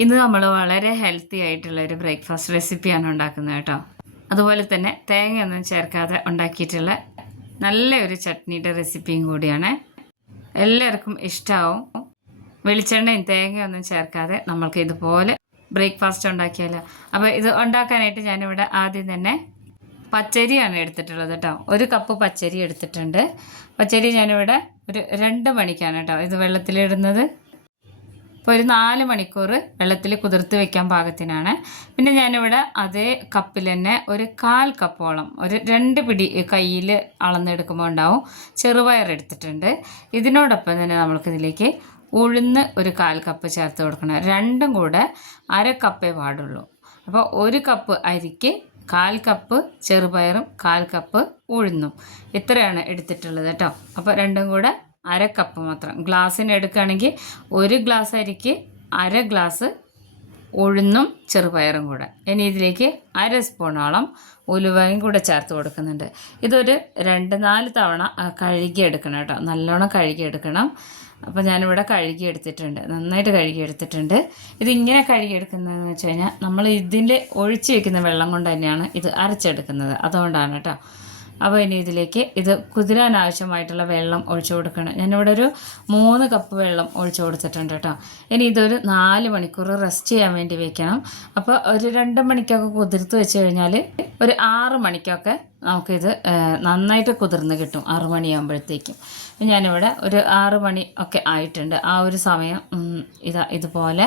ഇന്ന് നമ്മൾ വളരെ ഹെൽത്തി ആയിട്ടുള്ള ഒരു ബ്രേക്ക്ഫാസ്റ്റ് റെസിപ്പിയാണ് ഉണ്ടാക്കുന്നത് കേട്ടോ. അതുപോലെ തന്നെ തേങ്ങയൊന്നും ചേർക്കാതെ ഉണ്ടാക്കിയിട്ടുള്ള നല്ല ഒരു ചട്നിയുടെ റെസിപ്പിയും കൂടിയാണ്. എല്ലാവർക്കും ഇഷ്ടമാവും വെളിച്ചെണ്ണയും തേങ്ങയൊന്നും ചേർക്കാതെ നമ്മൾക്ക് ഇതുപോലെ ബ്രേക്ക്ഫാസ്റ്റ് ഉണ്ടാക്കിയാലോ. അപ്പോൾ ഇത് ഉണ്ടാക്കാനായിട്ട് ഞാനിവിടെ ആദ്യം തന്നെ പച്ചരിയാണ് എടുത്തിട്ടുള്ളത് കേട്ടോ. ഒരു കപ്പ് പച്ചരി എടുത്തിട്ടുണ്ട്. പച്ചരി ഞാനിവിടെ ഒരു രണ്ട് മണിക്കാണ് കേട്ടോ ഇത് വെള്ളത്തിലിടുന്നത്. ഇപ്പോൾ ഒരു നാല് മണിക്കൂർ വെള്ളത്തിൽ കുതിർത്ത് വെക്കാൻ പാകത്തിനാണ്. പിന്നെ ഞാനിവിടെ അതേ കപ്പിൽ തന്നെ ഒരു കാൽ കപ്പോളം ഒരു രണ്ട് പിടി കയ്യിൽ അളന്നെടുക്കുമ്പോൾ ഉണ്ടാവും ചെറുപയർ എടുത്തിട്ടുണ്ട്. ഇതിനോടൊപ്പം തന്നെ നമ്മൾക്കിതിലേക്ക് ഉഴുന്ന് ഒരു കാൽ കപ്പ് ചേർത്ത് കൊടുക്കണം. രണ്ടും കൂടെ അര കപ്പേ പാടുള്ളൂ. അപ്പോൾ ഒരു കപ്പ് അരിക്ക് കാൽ കപ്പ് ചെറുപയറും കാൽ കപ്പ് ഉഴുന്നും. ഇത്രയാണ് എടുത്തിട്ടുള്ളത് കേട്ടോ. അപ്പോൾ രണ്ടും കൂടെ അര കപ്പ് മാത്രം. ഗ്ലാസ്സിന് എടുക്കുകയാണെങ്കിൽ ഒരു ഗ്ലാസ് അരിക്ക് അര ഗ്ലാസ് ഉഴുന്നും ചെറുപയറും കൂടെ. ഇനി ഇതിലേക്ക് അര സ്പൂണോളം ഉലുവയും കൂടെ ചേർത്ത് കൊടുക്കുന്നുണ്ട്. ഇതൊരു രണ്ട് നാല് തവണ കഴുകിയെടുക്കണം കേട്ടോ. നല്ലോണം കഴുകി എടുക്കണം അപ്പോൾ ഞാനിവിടെ കഴുകി എടുത്തിട്ടുണ്ട് നന്നായിട്ട് കഴുകി എടുത്തിട്ടുണ്ട് ഇതിങ്ങനെ കഴുകി എടുക്കുന്നതെന്ന് വെച്ച് കഴിഞ്ഞാൽ നമ്മൾ ഇതിൽ ഒഴിച്ച് വെക്കുന്ന വെള്ളം കൊണ്ട് തന്നെയാണ് ഇത് അരച്ചെടുക്കുന്നത്. അതുകൊണ്ടാണ് കേട്ടോ. അപ്പോൾ ഇനി ഇതിലേക്ക് ഇത് കുതിരാൻ ആവശ്യമായിട്ടുള്ള വെള്ളം ഒഴിച്ചു കൊടുക്കണം. ഞാനിവിടെ ഒരു മൂന്ന് കപ്പ് വെള്ളം ഒഴിച്ചു കൊടുത്തിട്ടുണ്ട് കേട്ടോ. ഇനി ഇതൊരു നാല് മണിക്കൂർ റെസ്റ്റ് ചെയ്യാൻ വേണ്ടി വെക്കണം. അപ്പോൾ ഒരു രണ്ട് മണിക്കൊക്കെ കുതിർത്ത് വെച്ച് കഴിഞ്ഞാൽ ഒരു ആറ് മണിക്കൊക്കെ നമുക്കിത് നന്നായിട്ട് കുതിർന്ന് കിട്ടും. ആറ് മണിയാകുമ്പോഴത്തേക്കും ഞാനിവിടെ ഒരു ആറ് മണി ഒക്കെ ആയിട്ടുണ്ട്. ആ ഒരു സമയം ഇതാ ഇതുപോലെ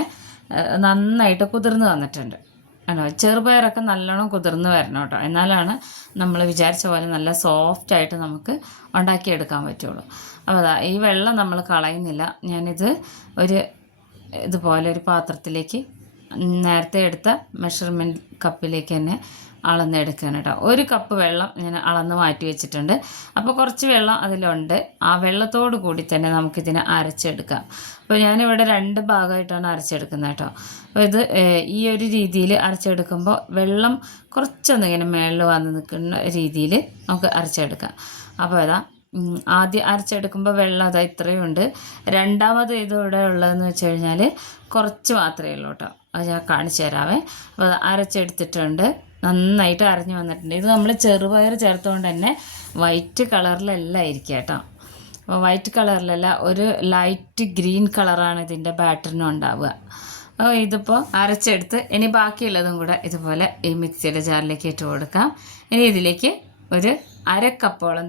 നന്നായിട്ട് കുതിർന്ന് വന്നിട്ടുണ്ട്. ആണോ? ചെറുപയറൊക്കെ നല്ലോണം കുതിർന്ന് വരണം കേട്ടോ. എന്നാലാണ് നമ്മൾ വിചാരിച്ച പോലെ നല്ല സോഫ്റ്റ് ആയിട്ട് നമുക്ക് ഉണ്ടാക്കിയെടുക്കാൻ പറ്റുള്ളൂ. അപ്പോൾ അതാ ഈ വെള്ളം നമ്മൾ കളയുന്നില്ല. ഞാനിത് ഒരു ഇതുപോലെ ഒരു പാത്രത്തിലേക്ക് നേരത്തെ എടുത്ത മെഷർമെന്റ് കപ്പിലേക്ക് തന്നെ അളന്നെടുക്കുകയാണ് കേട്ടോ. ഒരു കപ്പ് വെള്ളം ഞാൻ അളന്ന് മാറ്റി വെച്ചിട്ടുണ്ട്. അപ്പോൾ കുറച്ച് വെള്ളം അതിലുണ്ട്. ആ വെള്ളത്തോട് കൂടി തന്നെ നമുക്കിതിനെ അരച്ചെടുക്കാം. അപ്പോൾ ഞാനിവിടെ രണ്ട് ഭാഗമായിട്ടാണ് അരച്ചെടുക്കുന്നത് കേട്ടോ. അപ്പോൾ ഇത് ഈ ഒരു രീതിയിൽ അരച്ചെടുക്കുമ്പോൾ വെള്ളം കുറച്ചൊന്നിങ്ങനെ മേളിൽ വന്ന് നിൽക്കുന്ന രീതിയിൽ നമുക്ക് അരച്ചെടുക്കാം. അപ്പോൾ അതാ ആദ്യം അരച്ചെടുക്കുമ്പോൾ വെള്ളം അതാ ഇത്രയും ഉണ്ട്. രണ്ടാമത് ഇതിവിടെ ഉള്ളതെന്ന് വെച്ച് കഴിഞ്ഞാൽ കുറച്ച് മാത്രമേ ഉള്ളൂ കേട്ടോ. അത് ഞാൻ കാണിച്ചു തരാമേ അപ്പോൾ അത് അരച്ചെടുത്തിട്ടുണ്ട്. നന്നായിട്ട് അരഞ്ഞു വന്നിട്ടുണ്ട്. ഇത് നമ്മൾ ചെറുപയർ ചേർത്തുകൊണ്ട് തന്നെ വൈറ്റ് കളറിലല്ല ഇരിക്കുക കേട്ടോ. അപ്പോൾ വൈറ്റ് കളറിലല്ല ഒരു ലൈറ്റ് ഗ്രീൻ കളറാണ് ഇതിന്റെ ബാറ്ററിന് ഉണ്ടാവുക. അപ്പോൾ ഇതിപ്പോൾ അരച്ചെടുത്ത് ഇനി ബാക്കിയുള്ളതും കൂടെ ഇതുപോലെ ഈ മിക്സിയുടെ ജാറിലേക്ക് ഇട്ട് കൊടുക്കാം. ഇനി ഇതിലേക്ക് ഒരു അര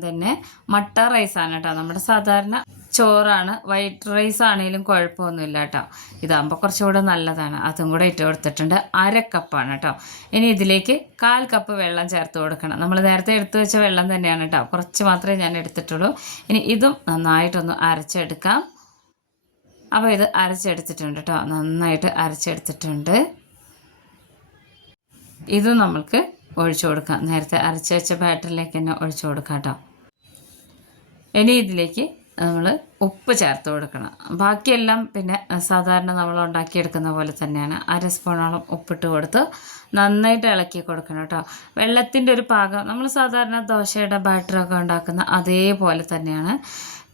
തന്നെ മട്ട റൈസാണ് കേട്ടോ. നമ്മുടെ സാധാരണ ചോറാണ് വൈറ്റ് റൈസ് ആണെങ്കിലും കുഴപ്പമൊന്നുമില്ല കേട്ടോ. ഇതാകുമ്പോൾ കുറച്ചുകൂടെ നല്ലതാണ്. അതും കൂടെ ഇട്ട് കൊടുത്തിട്ടുണ്ട് അര കപ്പാണ് കേട്ടോ. ഇനി ഇതിലേക്ക് കാൽ കപ്പ് വെള്ളം ചേർത്ത് കൊടുക്കണം. നമ്മൾ നേരത്തെ എടുത്തു വെച്ച വെള്ളം തന്നെയാണ് കേട്ടോ. കുറച്ച് മാത്രമേ ഞാൻ എടുത്തിട്ടുള്ളൂ. ഇനി ഇതും നന്നായിട്ടൊന്ന് അരച്ചെടുക്കാം. അപ്പോൾ ഇത് അരച്ചെടുത്തിട്ടുണ്ട് കേട്ടോ. നന്നായിട്ട് അരച്ചെടുത്തിട്ടുണ്ട്. ഇത് നമ്മൾക്ക് ഒഴിച്ചു കൊടുക്കാം. നേരത്തെ അരച്ച് വെച്ച ബാറ്ററിലേക്ക് തന്നെ ഒഴിച്ചു കൊടുക്കാം കേട്ടോ. ഇനി ഇതിലേക്ക് നമ്മൾ ഉപ്പ് ചേർത്ത് കൊടുക്കണം. ബാക്കിയെല്ലാം പിന്നെ സാധാരണ നമ്മൾ ഉണ്ടാക്കിയെടുക്കുന്ന പോലെ തന്നെയാണ്. അര സ്പൂണോളം ഉപ്പിട്ട് കൊടുത്ത് നന്നായിട്ട് ഇളക്കി കൊടുക്കണം കേട്ടോ. വെള്ളത്തിന്റെ ഒരു പാകം നമ്മൾ സാധാരണ ദോശയുടെ ബാറ്ററൊക്കെ ഉണ്ടാക്കുന്ന അതേപോലെ തന്നെയാണ്.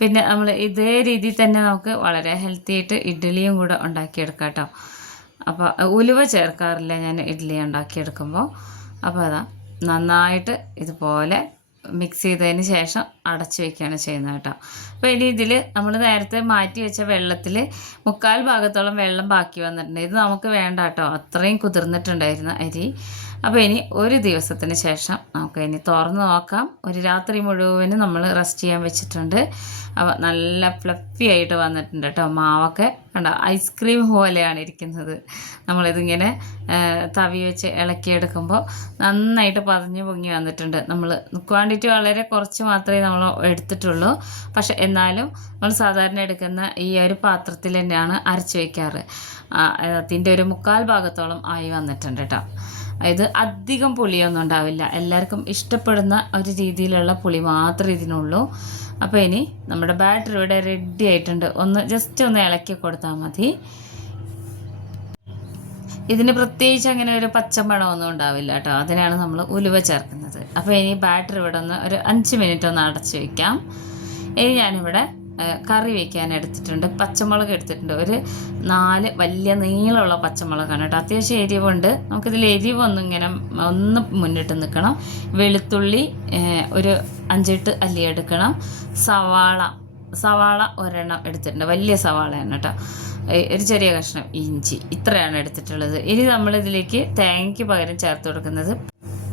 പിന്നെ നമ്മൾ ഇതേ രീതിയിൽ തന്നെ നമുക്ക് വളരെ ഹെൽത്തി ആയിട്ട് ഇഡ്ഡലിയും കൂടെ ഉണ്ടാക്കിയെടുക്കാം കേട്ടോ. അപ്പോൾ ഉലുവ ചേർക്കാറില്ല ഞാൻ ഇഡ്ഡലി ഉണ്ടാക്കിയെടുക്കുമ്പോൾ. അപ്പോൾ അതാ നന്നായിട്ട് ഇതുപോലെ മിക്സ് ചെയ്തതിന് ശേഷം അടച്ചു വെക്കുകയാണ് ചെയ്യുന്നത് കേട്ടോ. അപ്പോൾ ഇനി ഇതിൽ നമ്മൾ നേരത്തെ മാറ്റി വെച്ച വെള്ളത്തിൽ മുക്കാൽ ഭാഗത്തോളം വെള്ളം ബാക്കി വന്നിട്ടുണ്ട്. ഇത് നമുക്ക് വേണ്ട കേട്ടോ. അത്രയും കുതിർന്നിട്ടുണ്ടായിരുന്നു അരി. അപ്പോൾ ഇനി ഒരു ദിവസത്തിന് ശേഷം നമുക്ക് ഇനി തുറന്ന് നോക്കാം. ഒരു രാത്രി മുഴുവനും നമ്മൾ റെസ്റ്റ് ചെയ്യാൻ വെച്ചിട്ടുണ്ട്. അപ്പോൾ നല്ല ഫ്ലഫി ആയിട്ട് വന്നിട്ടുണ്ട് കേട്ടോ മാവൊക്കെ. കണ്ടോ? ഐസ്ക്രീം പോലെയാണ് ഇരിക്കുന്നത്. നമ്മളിതിങ്ങനെ തവി വെച്ച് ഇളക്കിയെടുക്കുമ്പോൾ നന്നായിട്ട് പതിഞ്ഞ് പൊങ്ങി വന്നിട്ടുണ്ട്. നമ്മൾ ക്വാണ്ടിറ്റി വളരെ കുറച്ച് മാത്രമേ നമ്മൾ എടുത്തിട്ടുള്ളൂ. പക്ഷെ എന്നാലും നമ്മൾ സാധാരണ എടുക്കുന്ന ഈ ഒരു പാത്രത്തിൽ തന്നെയാണ് അരച്ച് വയ്ക്കാറ് അതിന്റെ ഒരു മുക്കാൽ ഭാഗത്തോളം ആയി വന്നിട്ടുണ്ട് കേട്ടോ ഇത് അധികം പുളിയൊന്നും ഉണ്ടാവില്ല. എല്ലാവർക്കും ഇഷ്ടപ്പെടുന്ന ഒരു രീതിയിലുള്ള പുളി മാത്രമേ ഇതിനുള്ളൂ. അപ്പോൾ ഇനി നമ്മുടെ ബാറ്ററി ഇവിടെ റെഡി ആയിട്ടുണ്ട്. ഒന്ന് ജസ്റ്റ് ഒന്ന് ഇളക്കി കൊടുത്താൽ മതി. ഇതിന് പ്രത്യേകിച്ച് അങ്ങനെ ഒരു പച്ചമണമൊന്നും ഉണ്ടാവില്ല കേട്ടോ. അതിനാണ് നമ്മൾ ഉലുവ ചേർക്കുന്നത്. അപ്പോൾ ഇനി ബാറ്ററി ഇവിടെ ഒന്ന് ഒരു അഞ്ച് മിനിറ്റ് ഒന്ന് അടച്ച് വയ്ക്കാം ഇനി ഞാനിവിടെ കറി വയ്ക്കാൻ എടുത്തിട്ടുണ്ട് പച്ചമുളക് എടുത്തിട്ടുണ്ട്. ഒരു നാല് വലിയ നീളമുള്ള പച്ചമുളകാണ് കേട്ടോ. അത്യാവശ്യം എരിവുണ്ട്. നമുക്കിതിൽ എരിവൊന്നും ഇങ്ങനെ ഒന്ന് മുന്നിട്ട് നിൽക്കണം. വെളുത്തുള്ളി ഒരു അഞ്ചെട്ട് അല്ലി എടുക്കണം. സവാള സവാള ഒരെണ്ണം എടുത്തിട്ടുണ്ട്. വലിയ സവാളയാണ് കേട്ടോ. ഒരു ചെറിയ കഷ്ണം ഇഞ്ചി ഇത്രയാണ് എടുത്തിട്ടുള്ളത്. ഇനി നമ്മളിതിലേക്ക് തേങ്ങയ്ക്ക് പകരം ചേർത്ത് കൊടുക്കുന്നത്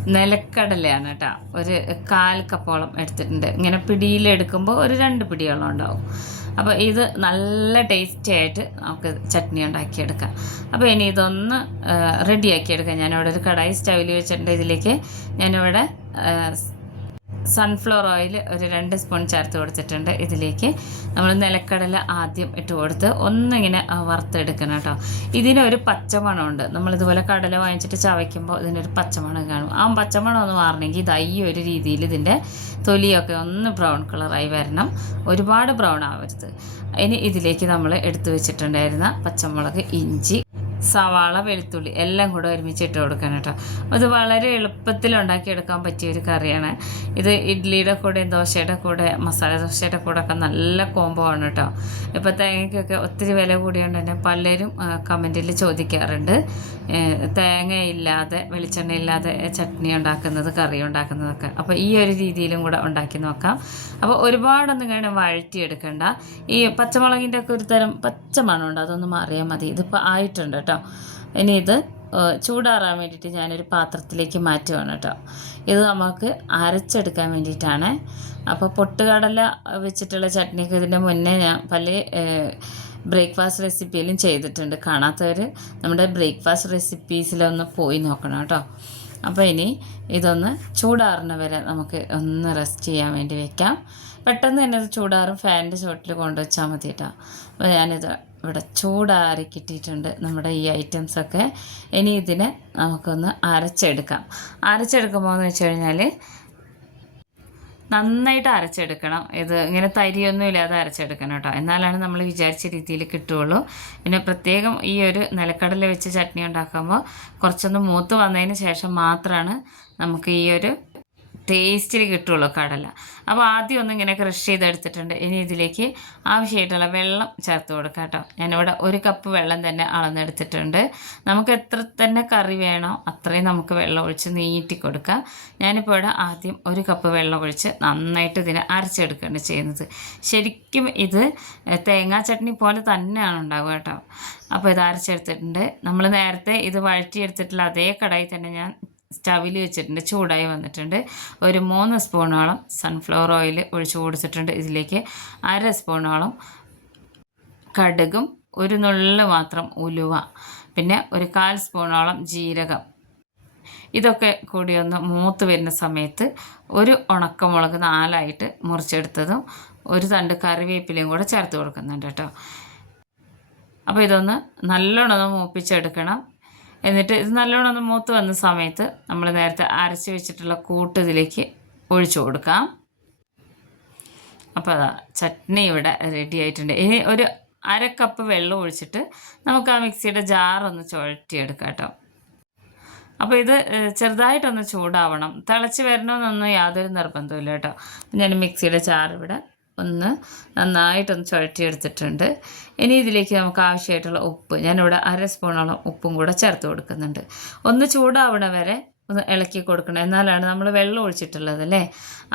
നിലക്കടലയാണ് കേട്ടോ. ഒരു കാൽ കപ്പോളം എടുത്തിട്ടുണ്ട്. ഇങ്ങനെ പിടിയിലെടുക്കുമ്പോൾ ഒരു രണ്ട് പിടിയോളം ഉണ്ടാവും. അപ്പോൾ ഇത് നല്ല ടേസ്റ്റി ആയിട്ട് നമുക്ക് ചട്നി ഉണ്ടാക്കിയെടുക്കാം. അപ്പോൾ ഇനി ഇതൊന്ന് റെഡിയാക്കിയെടുക്കാം ഞാനിവിടെ ഒരു കടായി സ്റ്റൗവിൽ വെച്ചിട്ടുണ്ട്. ഇതിലേക്ക് ഞാനിവിടെ സൺഫ്ലവർ ഓയിൽ ഒരു രണ്ട് സ്പൂൺ ചേർത്ത് കൊടുത്തിട്ടുണ്ട്. ഇതിലേക്ക് നമ്മൾ നിലക്കടല ആദ്യം ഇട്ട് കൊടുത്ത് ഒന്നിങ്ങനെ വറുത്തെടുക്കണം കേട്ടോ. ഇതിനൊരു പച്ചമണമുണ്ട്. നമ്മളിതുപോലെ കടല വാങ്ങിച്ചിട്ട് ചവയ്ക്കുമ്പോൾ ഇതിനൊരു പച്ചമണം കാണും. ആ പച്ചമണം ഒന്ന് മാറണമെങ്കിൽ ഇത് ഒരു രീതിയിൽ ഇതിന്റെ തൊലിയൊക്കെ ഒന്ന് ബ്രൗൺ കളറായി വരണം. ഒരുപാട് ബ്രൗൺ ആവരുത്. ഇനി ഇതിലേക്ക് നമ്മൾ എടുത്തു വെച്ചിട്ടുണ്ടായിരുന്ന പച്ചമുളക് ഇഞ്ചി സവാള വെളുത്തുള്ളി എല്ലാം കൂടെ ഒരുമിച്ച് ഇട്ട് കൊടുക്കണം കേട്ടോ. അത് വളരെ എളുപ്പത്തിൽ ഉണ്ടാക്കിയെടുക്കാൻ പറ്റിയ ഒരു കറിയാണ്. ഇത് ഇഡ്ഡലിയുടെ കൂടെ ദോശയുടെ കൂടെ മസാല ദോശയുടെ കൂടെ ഒക്കെ നല്ല കോംബോ ആണ് കേട്ടോ. ഇപ്പോൾ തേങ്ങയ്ക്കൊക്കെ ഒത്തിരി വില കൂടിയോണ്ട് തന്നെ പലരും കമന്റിൽ ചോദിക്കാറുണ്ട്. തേങ്ങയില്ലാതെ വെളിച്ചെണ്ണ ഇല്ലാതെ ചട്നി ഉണ്ടാക്കുന്നത് കറി ഉണ്ടാക്കുന്നതൊക്കെ. അപ്പോൾ ഈ ഒരു രീതിയിലും കൂടെ ഉണ്ടാക്കി നോക്കാം. അപ്പോൾ ഒരുപാടൊന്നും കഴിഞ്ഞാൽ വഴറ്റിയെടുക്കണ്ട. ഈ പച്ചമുളകിന്റെ ഒക്കെ ഒരു തരം പച്ചമണമുണ്ട് അതൊന്ന് മാറിയാൽ മതി. ഇതിപ്പോൾ ആയിട്ടുണ്ട് കേട്ടോ. ഇനി ഇത് ചൂടാറാൻ വേണ്ടിയിട്ട് ഞാനൊരു പാത്രത്തിലേക്ക് മാറ്റുവാണ് കേട്ടോ. ഇത് നമുക്ക് അരച്ചെടുക്കാൻ വേണ്ടിയിട്ടാണ്. അപ്പോൾ പൊട്ടുകടല വെച്ചിട്ടുള്ള ചട്നിയൊക്കെ ഇതിന്റെ മുന്നേ ഞാൻ പല ബ്രേക്ക്ഫാസ്റ്റ് റെസിപ്പിയിലും ചെയ്തിട്ടുണ്ട്. കാണാത്തവർ നമ്മുടെ ബ്രേക്ക്ഫാസ്റ്റ് റെസിപ്പീസിലൊന്ന് പോയി നോക്കണം കേട്ടോ. അപ്പോൾ ഇനി ഇതൊന്ന് ചൂടാറുന്ന വരെ നമുക്ക് ഒന്ന് റെസ്റ്റ് ചെയ്യാൻ വേണ്ടി വെക്കാം. പെട്ടെന്ന് തന്നെ ഇത് ചൂടാറും ഫാനിന്റെ ചോട്ടിൽ കൊണ്ടുവച്ചാൽ മതി കേട്ടോ. അപ്പോൾ ഞാനിത് ഇവിടെ ചൂടാറി കിട്ടിയിട്ടുണ്ട് നമ്മുടെ ഈ ഐറ്റംസൊക്കെ ഇനി ഇതിനെ നമുക്കൊന്ന് അരച്ചെടുക്കാം. അരച്ചെടുക്കുമ്പോൾ എന്ന് വെച്ച് കഴിഞ്ഞാൽ നന്നായിട്ട് അരച്ചെടുക്കണം. ഇത് ഇങ്ങനെ തരിയൊന്നും ഇല്ലാതെ അരച്ചെടുക്കണം കേട്ടോ. എന്നാലാണ് നമ്മൾ വിചാരിച്ച രീതിയിൽ കിട്ടുകയുള്ളൂ. പിന്നെ പ്രത്യേകം ഈ ഒരു നിലക്കടല വെച്ച് ചട്നി ഉണ്ടാക്കുമ്പോൾ കുറച്ചൊന്ന് മൂത്ത് വന്നതിന് ശേഷം മാത്രമാണ് നമുക്ക് ഈ ഒരു ടേസ്റ്റിൽ കിട്ടുള്ളൂ കടല. അപ്പോൾ ആദ്യം ഒന്ന് ഇങ്ങനെ ക്രഷ് ചെയ്തെടുത്തിട്ടുണ്ട്. ഇനി ഇതിലേക്ക് ആവശ്യമായിട്ടുള്ള വെള്ളം ചേർത്ത് കൊടുക്കാം കേട്ടോ. ഞാനിവിടെ ഒരു കപ്പ് വെള്ളം തന്നെ അളന്നെടുത്തിട്ടുണ്ട്. നമുക്ക് എത്ര തന്നെ കറി വേണോ അത്രയും നമുക്ക് വെള്ളം ഒഴിച്ച് നീട്ടി കൊടുക്കാം. ഞാനിപ്പോൾ ഇവിടെ ആദ്യം ഒരു കപ്പ് വെള്ളം ഒഴിച്ച് നന്നായിട്ട് ഇതിനെ അരച്ചെടുക്കുകയാണ് ചെയ്യുന്നത്. ശരിക്കും ഇത് തേങ്ങാ ചട്നി പോലെ തന്നെയാണ് ഉണ്ടാവുക കേട്ടോ. അപ്പോൾ ഇത് അരച്ചെടുത്തിട്ടുണ്ട്. നമ്മൾ നേരത്തെ ഇത് വഴറ്റിയെടുത്തിട്ടുള്ള അതേ കടായി തന്നെ ഞാൻ സ്റ്റവിൽ വെച്ചിട്ടുണ്ട് ചൂടായി വന്നിട്ടുണ്ട്. ഒരു മൂന്ന് സ്പൂണോളം സൺഫ്ലവർ ഓയിൽ ഒഴിച്ചു കൊടുത്തിട്ടുണ്ട് ഇതിലേക്ക്. അര സ്പൂണോളം കടുകും ഒരു നുള്ളു മാത്രം ഉലുവ പിന്നെ ഒരു കാൽ സ്പൂണോളം ജീരകം. ഇതൊക്കെ കൂടി ഒന്ന് മൂത്ത് വരുന്ന സമയത്ത് ഒരു ഉണക്കമുളക് നാലായിട്ട് മുറിച്ചെടുത്തതും ഒരു തണ്ട് കറിവേപ്പിലയും കൂടെ ചേർത്ത് കൊടുക്കുന്നുണ്ട് കേട്ടോ. അപ്പോൾ ഇതൊന്ന് നല്ലോണം മൂപ്പിച്ചെടുക്കണം. എന്നിട്ട് ഇത് നല്ലോണം ഒന്ന് മൂത്ത് വന്ന സമയത്ത് നമ്മൾ നേരത്തെ അരച്ച് വെച്ചിട്ടുള്ള കൂട്ട് ഇതിലേക്ക് ഒഴിച്ചു കൊടുക്കാം. അപ്പോൾ അതാ ചട്നി ഇവിടെ റെഡി ആയിട്ടുണ്ട്. ഇനി ഒരു അര കപ്പ് വെള്ളം ഒഴിച്ചിട്ട് നമുക്ക് ആ മിക്സിയുടെ ജാറൊന്ന് ചുഴറ്റിയെടുക്കാം കേട്ടോ. അപ്പോൾ ഇത് ചെറുതായിട്ടൊന്ന് ചൂടാവണം. തിളച്ച് വരണമെന്നൊന്നും യാതൊരു നിർബന്ധമില്ല കേട്ടോ. ഞാൻ മിക്സിയുടെ ചാറിവിടെ ഒന്ന് നന്നായിട്ടൊന്ന് ചുഴറ്റിയെടുത്തിട്ടുണ്ട്. ഇനി ഇതിലേക്ക് നമുക്ക് ആവശ്യമായിട്ടുള്ള ഉപ്പ് ഞാനിവിടെ അര സ്പൂണോളം ഉപ്പും കൂടെ ചേർത്ത് കൊടുക്കുന്നുണ്ട്. ഒന്ന് ചൂടാവണ വരെ ഒന്ന് ഇളക്കി കൊടുക്കണം. എന്നാലാണ് നമ്മൾ വെള്ളം ഒഴിച്ചിട്ടുള്ളത് അല്ലേ?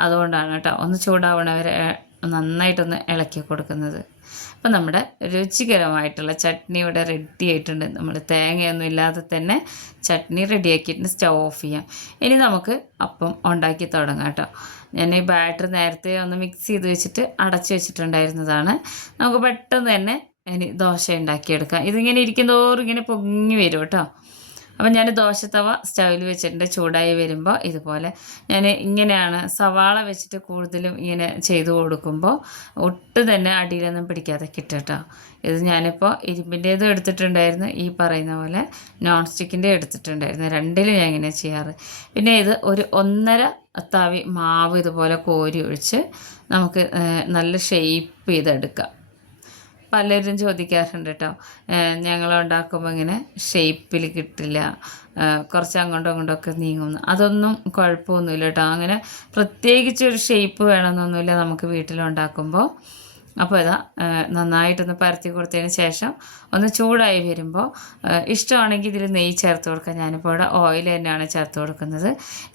അതുകൊണ്ടാണ് കേട്ടോ ഒന്ന് ചൂടാവണ വരെ നന്നായിട്ടൊന്ന് ഇളക്കി കൊടുക്കുന്നത്. അപ്പം നമ്മുടെ രുചികരമായിട്ടുള്ള ചട്നി ഇവിടെ റെഡി ആയിട്ടുണ്ട്. നമ്മൾ തേങ്ങയൊന്നും ഇല്ലാതെ തന്നെ ചട്നി റെഡിയാക്കിയിട്ട് സ്റ്റവ് ഓഫ് ചെയ്യാം. ഇനി നമുക്ക് അപ്പം ഉണ്ടാക്കി തുടങ്ങാം കേട്ടോ. ഞാൻ ഈ ബാറ്റർ നേരത്തെ ഒന്ന് മിക്സ് ചെയ്ത് വെച്ചിട്ട് അടച്ചു വെച്ചിട്ടുണ്ടായിരുന്നതാണ്. നമുക്ക് പെട്ടെന്ന് തന്നെ ഇനി ദോശ ഉണ്ടാക്കിയെടുക്കാം. ഇതിങ്ങനെ ഇരിക്കും തോറും ഇങ്ങനെ പൊങ്ങി വരും കേട്ടോ. അപ്പം ഞാൻ ദോശത്തവ സ്റ്റൗവിൽ വെച്ചിട്ടുണ്ട്. ചൂടായി വരുമ്പോൾ ഇതുപോലെ ഞാൻ ഇങ്ങനെയാണ് സവാള വെച്ചിട്ട് കൂടുതലും ഇങ്ങനെ ചെയ്തു കൊടുക്കുമ്പോൾ ഒട്ടും തന്നെ അടിയിലൊന്നും പിടിക്കാതെ കിട്ടും കേട്ടോ. ഇത് ഞാനിപ്പോൾ ഇരുമ്പിന്റേതും എടുത്തിട്ടുണ്ടായിരുന്നു. ഈ പറയുന്ന പോലെ നോൺ സ്റ്റിക്കിന്റെ എടുത്തിട്ടുണ്ടായിരുന്നു. രണ്ടിലും ഞാൻ ഇങ്ങനെ ചെയ്യാറ്. പിന്നെ ഇത് ഒരു ഒന്നര തവി മാവ് ഇതുപോലെ കോരി ഒഴിച്ച് നമുക്ക് നല്ല ഷെയ്പ്പ് ചെയ്തെടുക്കാം. പലരും ചോദിക്കാറുണ്ട് കേട്ടോ ഞങ്ങൾ ഉണ്ടാക്കുമ്പോൾ ഇങ്ങനെ ഷേപ്പിൽ കിട്ടില്ല കുറച്ച് അങ്ങോട്ടും അങ്ങോട്ടൊക്കെ ഒക്കെ നീങ്ങുന്നു. അതൊന്നും കുഴപ്പമൊന്നുമില്ല കേട്ടോ അങ്ങനെ പ്രത്യേകിച്ച് ഒരു ഷേപ്പ് വേണമെന്നൊന്നുമില്ല നമുക്ക് വീട്ടിലുണ്ടാക്കുമ്പോൾ അപ്പോൾ ഇതാ നന്നായിട്ടൊന്ന് പരത്തി കൊടുത്തതിന് ശേഷം ഒന്ന് ചൂടായി വരുമ്പോൾ ഇഷ്ടമാണെങ്കിൽ ഇതിൽ നെയ്യ് ചേർത്ത് കൊടുക്കാം. ഞാനിപ്പോൾ ഇവിടെ ഓയിൽ തന്നെയാണ് ചേർത്ത് കൊടുക്കുന്നത്.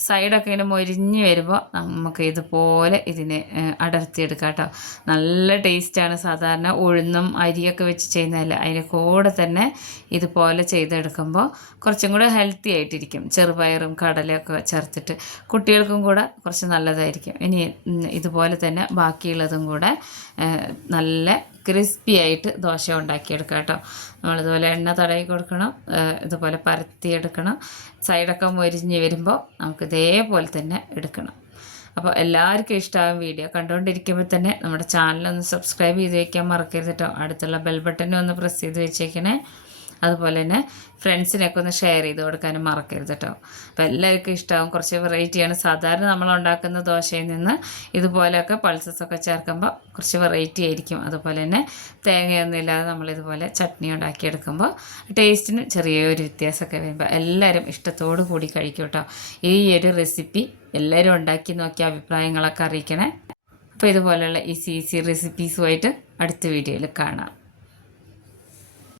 സൈഡൊക്കെ ഇങ്ങനെ മൊരിഞ്ഞ് വരുമ്പോൾ നമുക്ക് ഇതുപോലെ ഇതിനെ അടർത്തിയെടുക്കാം കേട്ടോ. നല്ല ടേസ്റ്റാണ് സാധാരണ ഉഴുന്നും അരിയൊക്കെ വെച്ച് ചെയ്യുന്നതല്ല. അതിന്റെ കൂടെ തന്നെ ഇതുപോലെ ചെയ്തെടുക്കുമ്പോൾ കുറച്ചും കൂടെ ഹെൽത്തി ആയിട്ടിരിക്കും. ചെറുപയറും കടലയൊക്കെ ചേർത്തിട്ട് കുട്ടികൾക്കും കൂടെ കുറച്ച് നല്ലതായിരിക്കും. ഇനി ഇതുപോലെ തന്നെ ബാക്കിയുള്ളതും കൂടെ നല്ല ക്രിസ്പി ആയിട്ട് ദോശ ഉണ്ടാക്കിയെടുക്കാം കേട്ടോ. നമ്മളിതുപോലെ എണ്ണ തടവി കൊടുക്കണം ഇതുപോലെ പരത്തിയെടുക്കണം. സൈഡൊക്കെ മൊരിഞ്ഞ് വരുമ്പോൾ നമുക്ക് ഇതേപോലെ തന്നെ എടുക്കണം. അപ്പോൾ എല്ലാവർക്കും ഇഷ്ടമാകും വീഡിയോ. കണ്ടുകൊണ്ടിരിക്കുമ്പോൾ തന്നെ നമ്മുടെ ചാനലൊന്ന് സബ്സ്ക്രൈബ് ചെയ്ത് വയ്ക്കാൻ മറക്കരുത് കേട്ടോ. അടുത്തുള്ള ബെൽ ബട്ടനെ ഒന്ന് പ്രസ് ചെയ്ത് വെച്ചേക്കണേ. അതുപോലെ തന്നെ ഫ്രണ്ട്സിനൊക്കെ ഒന്ന് ഷെയർ ചെയ്ത് കൊടുക്കാനും മറക്കരുത് കേട്ടോ അപ്പോൾ എല്ലാവർക്കും ഇഷ്ടമാകും കുറച്ച് വെറൈറ്റിയാണ് സാധാരണ നമ്മൾ ഉണ്ടാക്കുന്ന ദോശയിൽ നിന്ന് ഇതുപോലെയൊക്കെ പൾസസൊക്കെ ചേർക്കുമ്പോൾ കുറച്ച് വെറൈറ്റി ആയിരിക്കും. അതുപോലെ തന്നെ തേങ്ങയൊന്നും ഇല്ലാതെ നമ്മളിതുപോലെ ചട്നി ഉണ്ടാക്കിയെടുക്കുമ്പോൾ ടേസ്റ്റിന് ചെറിയൊരു വ്യത്യാസമൊക്കെ വരുമ്പോൾ എല്ലാവരും ഇഷ്ടത്തോടു കൂടി കഴിക്കും കേട്ടോ ഈ ഒരു റെസിപ്പി എല്ലാവരും ഉണ്ടാക്കി നോക്കിയ അഭിപ്രായങ്ങളൊക്കെ അറിയിക്കണേ. അപ്പോൾ ഇതുപോലെയുള്ള ഈസി ഈസി റെസിപ്പീസുമായിട്ട് അടുത്ത വീഡിയോയിൽ കാണാം.